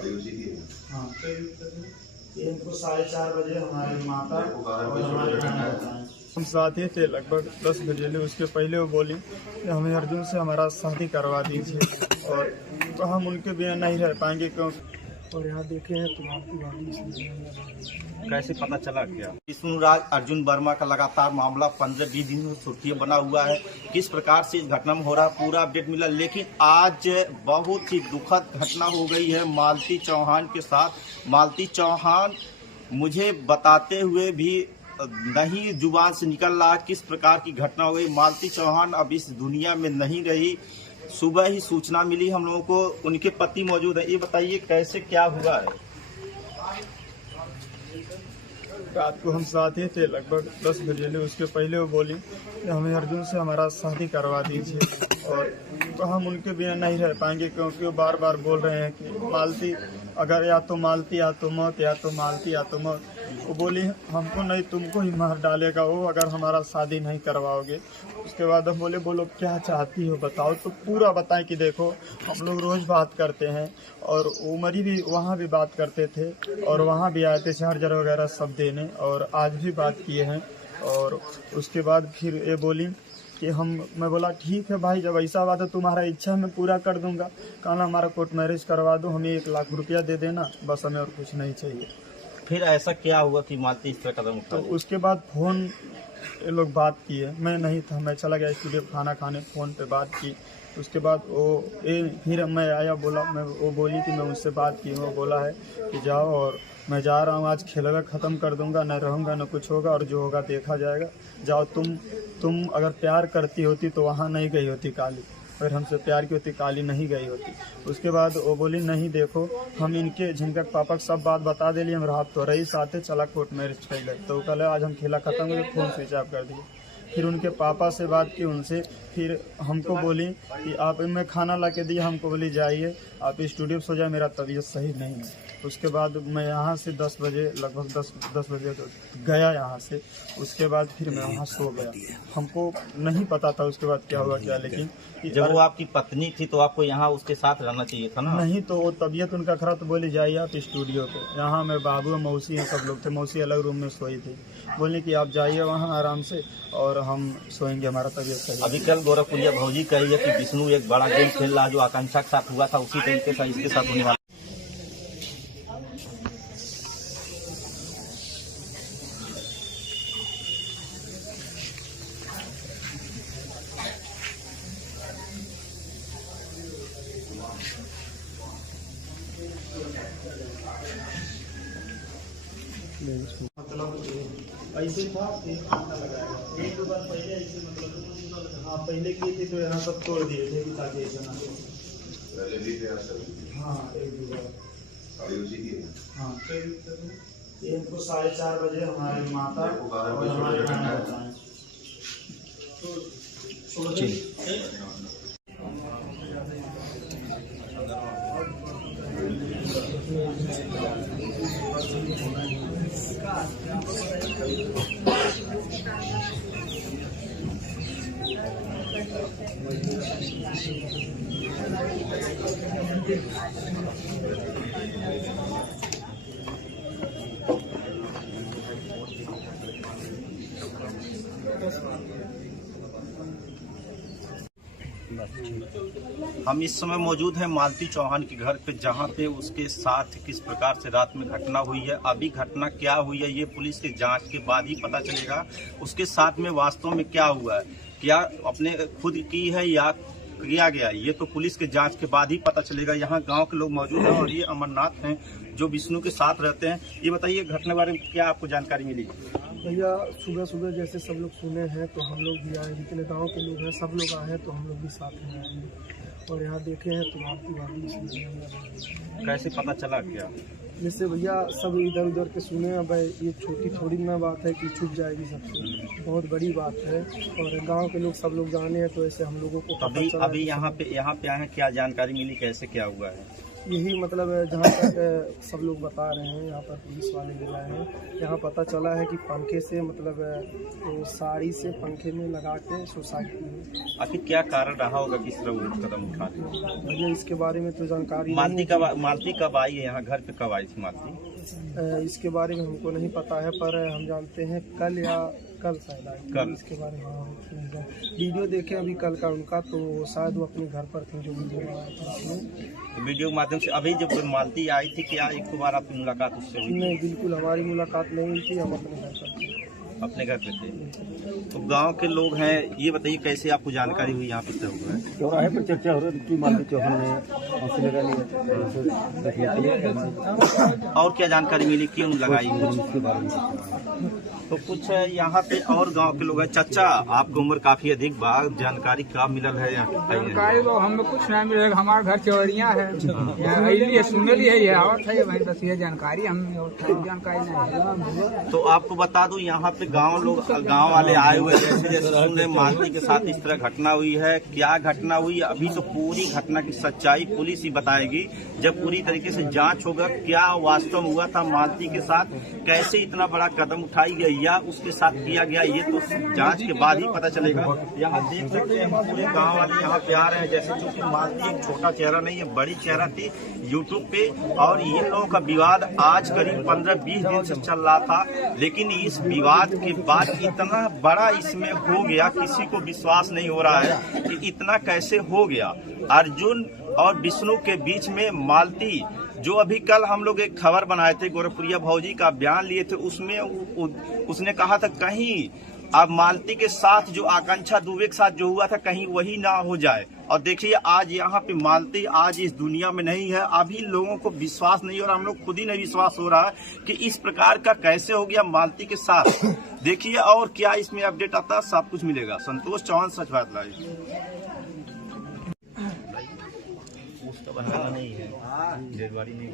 हाँ, ये इनको 4:30 बजे हमारे माता और हमारे बताएं। हम साथ ही थे लगभग 10 बजे। उसके पहले वो बोली कि हमें अर्जुन से हमारा शादी करवा दीजिए और तो हम उनके बिना नहीं रह पाएंगे क्योंकि और यहाँ देखे हैं तो आपकी कैसे पता चला क्या विष्णुराज अर्जुन वर्मा का लगातार मामला 15-20 दिन से सुर्खियां बना हुआ है। किस प्रकार से इस घटना में हो रहा है पूरा अपडेट मिला, लेकिन आज बहुत ही दुखद घटना हो गई है मालती चौहान के साथ। मालती चौहान मुझे बताते हुए भी नहीं जुबान से निकल रहा किस प्रकार की घटना हो गई। मालती चौहान अब इस दुनिया में नहीं रही। सुबह ही सूचना मिली हम लोगों को, उनके पति मौजूद है। ये बताइए कैसे क्या हुआ है। रात को हम साथ ही थे लगभग 10 बजे। उसके पहले वो बोली कि हमें अर्जुन से हमारा शादी करवा दीजिए और तो हम उनके बिना नहीं रह पाएंगे क्योंकि वो बार बार बोल रहे हैं कि मालती अगर या तो मालती या तो मौत, या तो मालती या तो मौत। वो बोली हमको नहीं तुमको ही मार डालेगा वो अगर हमारा शादी नहीं करवाओगे। उसके बाद हम बोले बोलो क्या चाहती हो बताओ। तो पूरा बताएं कि देखो हम लोग रोज़ बात करते हैं और उमरी भी वहाँ भी बात करते थे और वहाँ भी आए थे चार्जर वगैरह सब देने और आज भी बात किए हैं। और उसके बाद फिर ये बोली कि मैं बोला ठीक है भाई जब ऐसा बात है तुम्हारा इच्छा मैं पूरा कर दूंगा। कहना हमारा कोर्ट मैरिज करवा दो, हमें 1 लाख रुपया दे देना बस, हमें और कुछ नहीं चाहिए। फिर ऐसा क्या हुआ कि मालती इस तरह कदम उठा? तो उसके बाद फ़ोन ये लोग बात किए, मैं नहीं था, मैं चला गया स्टूडियो खाना खाने। फ़ोन पे बात की। उसके बाद फिर मैं आया बोला वो बोली कि मैं उससे बात की। वो बोला है कि जाओ और मैं जा रहा हूँ, आज खेलवा ख़त्म कर दूंगा, न रहूँगा न कुछ होगा और जो होगा देखा जाएगा। जाओ तुम अगर प्यार करती होती तो वहाँ नहीं गई होती काली, अगर हमसे प्यार की होती काली नहीं गई होती। उसके बाद वो बोली नहीं देखो हम इनके जिनका पापा सब बात बता दिली, हम रात तो रही साथे चला कोर्ट मैरिज कर। तो कल आज हम खेला ख़त्म हो गया, फ़ोन स्विच ऑफ कर दिए। फिर उनके पापा से बात की उनसे, फिर हमको बोली कि आप मैं खाना ला के दिया, हमको बोली जाइए आप स्टूडियो सो जाए, मेरा तबीयत सही नहीं है। उसके बाद मैं यहाँ से 10 बजे लगभग 10 बजे गया यहाँ से। उसके बाद फिर मैं वहाँ सो गया, हमको नहीं पता था उसके बाद क्या हुआ क्या। लेकिन जब वो आपकी पत्नी थी तो आपको यहाँ उसके साथ रहना चाहिए था ना? नहीं तो वो तबीयत उनका खराब, तो बोली जाइए आप स्टूडियो पे। यहाँ मैं बाबू मौसी हैं सब लोग थे, मौसी अलग रूम में सोई थी। बोलने कि आप जाइए वहाँ आराम से और हम सोएंगे, हमारा तबीयत सही। अभी कल गोरखपुरिया भौजी कही है कि विष्णु एक बड़ा गेम खेल रहा है जो आकांक्षा के साथ हुआ था उसी तरीके से इसके साथ होने वाला। मतलब ऐसे था 1 घंटा लगाएगा, 1-2 बार पहले ऐसे मतलब हाँ पहले किए थे तो यहाँ सब तोड़ दिए थे कि ताकि ऐसा ना हो। पहले भी थे सब। हाँ 1-2 बार। हाँ ये इनको 4:30 बजे हमारे माता और हमारे बताएं। हम इस समय मौजूद हैं मालती चौहान के घर पे, जहां पे उसके साथ किस प्रकार से रात में घटना हुई है। अभी घटना क्या हुई है ये पुलिस की जांच के बाद ही पता चलेगा। उसके साथ में वास्तव में क्या हुआ है, क्या अपने खुद की है या किया गया, ये तो पुलिस के जांच के बाद ही पता चलेगा। यहाँ गांव के लोग मौजूद हैं और ये अमरनाथ हैं जो विष्णु के साथ रहते हैं। ये बताइए घटना के बारे में क्या आपको जानकारी मिली? भैया सुबह सुबह जैसे सब लोग सुने हैं तो हम लोग भी आए, जितने गांव के लोग हैं सब लोग आए हैं तो हम लोग भी साथ में आए और यहाँ देखे हैं तो आपकी बात। कैसे पता चला क्या? जैसे भैया सब इधर उधर के सुने, अब ये छोटी थोड़ी ना बात है कि छुप जाएगी सबसे, बहुत बड़ी बात है और गांव के लोग सब लोग जाने हैं तो ऐसे हम लोगों को अभी यहाँ पे आए हैं, क्या जानकारी मिली, कैसे क्या हुआ है? यही मतलब जहाँ तक सब लोग बता रहे हैं, यहाँ पर पुलिस वाले भी आए हैं, यहाँ पता चला है कि पंखे से मतलब तो साड़ी से पंखे में लगा के सुसाइड की। आखिर क्या कारण रहा होगा कि इस तरह वो कदम उठाने? मुझे इसके बारे में तो जानकारी मालती कब आई है यहाँ घर पे? कब आई थी मालती? इसके बारे में हमको नहीं पता है, पर हम जानते हैं कल शायद आई। कल इसके बारे में वीडियो देखे अभी कल का उनका, तो शायद वो अपने घर पर थे जो वीडियो बनाया था उसमें। तो वीडियो के माध्यम से अभी जब मालती आई थी, क्या एक बार आपकी मुलाकात उससे हुई? नहीं, बिल्कुल हमारी मुलाकात नहीं हुई थी, हम अपने घर पर थे। अपने घर पे थे। तो गांव के लोग हैं, ये बताइए कैसे आपको जानकारी हुई यहाँ पे क्या हुआ है? चौराहे पर चर्चा हो रही थी मालती चौहान ने फांसी लगा लिया। और क्या जानकारी मिली, क्यों लगाई इसके बारे में तो कुछ यहाँ पे और गांव के लोग हैं। चाचा, आपकी उम्र काफी अधिक बा, जानकारी का मिलल है यहाँ? जानकारी तो हमें कुछ नहीं मिलेगा, हमारा घर चौरिया है, सुनली है ये आवत है वही, बस ये जानकारी हमें और जानकारी नहीं है। तो आपको बता दूं यहाँ पे गांव वाले आए हुए, जैसे जैसे सुने मालती के साथ इस तरह घटना हुई है। क्या घटना हुई अभी तो पूरी घटना की सच्चाई पुलिस ही बताएगी, जब पूरी तरीके से जांच होगा क्या वास्तव में हुआ था मालती के साथ, कैसे इतना बड़ा कदम उठाई गई या उसके साथ किया गया, ये तो जांच के बाद ही पता चलेगा। यहाँ देख सकते हैं पूरे गांव वाले यहाँ पे आ रहे हैं, जैसे क्योंकि मालती एक छोटा चेहरा नहीं है, बड़ी चेहरा थी यूट्यूब पे, और इन लोगों का विवाद आज करीब 15-20 दिन से चल रहा था। लेकिन इस विवाद के बाद इतना बड़ा इसमें हो गया, किसी को विश्वास नहीं हो रहा है कि इतना कैसे हो गया। अर्जुन और विष्णु के बीच में मालती, जो अभी कल हम लोग एक खबर बनाए थे, गोरखपुरिया भौजी का बयान लिए थे, उसमें उसने कहा था कहीं अब मालती के साथ जो आकांक्षा दुबे के साथ जो हुआ था कहीं वही ना हो जाए। और देखिए आज यहाँ पे मालती आज इस दुनिया में नहीं है। अभी लोगों को विश्वास नहीं हो रहा, हम लोग खुद ही नहीं विश्वास हो रहा है कि इस प्रकार का कैसे हो गया मालती के साथ। देखिए और क्या इसमें अपडेट आता है, सब कुछ मिलेगा। संतोष चौहान, सच बात लाइव। उसका बनाना नहीं है, डेड बॉडी नहीं।